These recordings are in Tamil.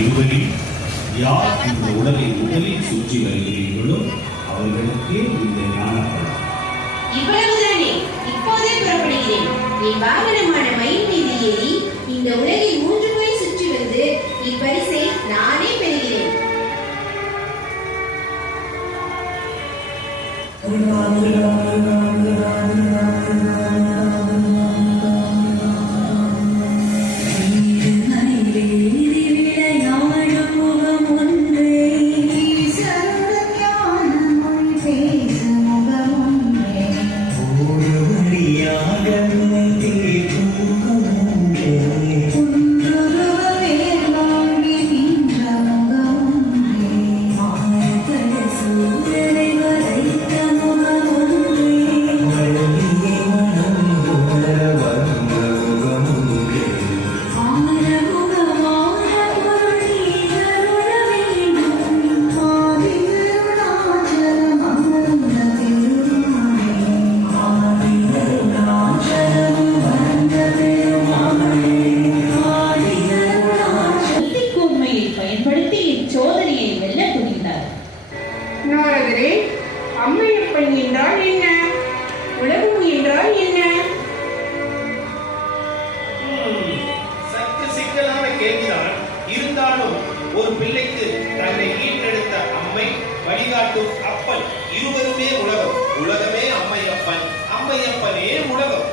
இருவரில் யார் இந்த உலகை முதலில் சுற்றி வருகிறீர்களோ அவர்களுக்கே இந்த ஞானப்பழம். இவ்வளவுதானே, இப்போதே புறப்படுகிறேன். என் வாகனமான மயில் மீது ஏறி இந்த உலகை 3 முறை சுற்றி வந்து இப்பரிசை நானே பெறுகிறேன். நாரதரே, அம்மையப்பன் என்றால் என்ன? உலகம் என்றால் என்ன? சற்று சிக்கலான கேள்விதான். இருந்தாலும் ஒரு பிள்ளைக்கு தன்னை ஈன்றெடுத்த அம்மை, வழிகாட்டும் அப்பன், இருவருமே உலகம். உலகமே அம்மையப்பன், அம்மையப்பனே உலகம்.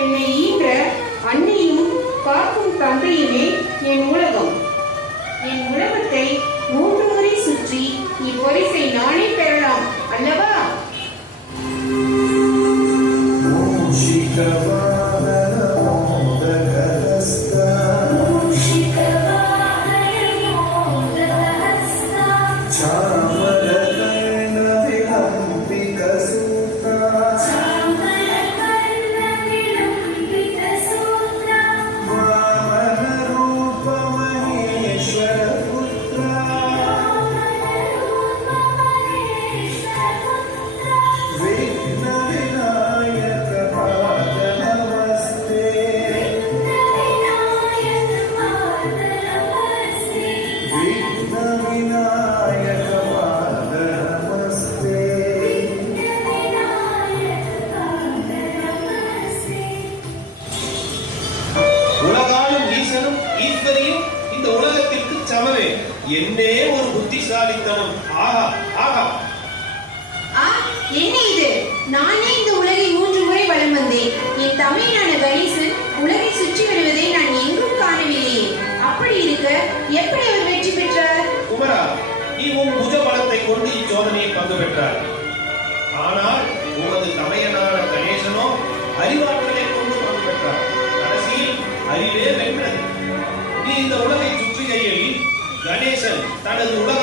என்னை ஈன்ற அன்னையும் காக்கும் தந்தையுமே என் உலகம். என் உலகத்தை 3 முறை சுற்றி இப்பரிசை நானே பெறலாம் அல்லவா? இந்த உலகத்திற்கு சமமே. என்னே ஒரு புத்திசாலித்தனம்! ஆஹா ஆஹா! என்ன இது? நானே இந்த உலகை 3 முறை வலம் வந்தேன். என் தமையனான கணேசன் உலகை சுற்றி வருவதை நான் எங்கும் காணவில்லையே. அப்படி இருக்க எப்படி அவர் வெற்றி பெற்றார்? குமரா, நீ உன் புஜ பலத்தை கொண்டு இச்சோதனையை பங்கு பெற்றார். ஆனால் உனது தமையனான கணேசனோ அறிவாற்றலை கொண்டு பங்கு பெற்றார். கடைசியில் அறிவே வென்றது. நீ இந்த உலகை சுற்றுகையில் கணேசன் தனது உலக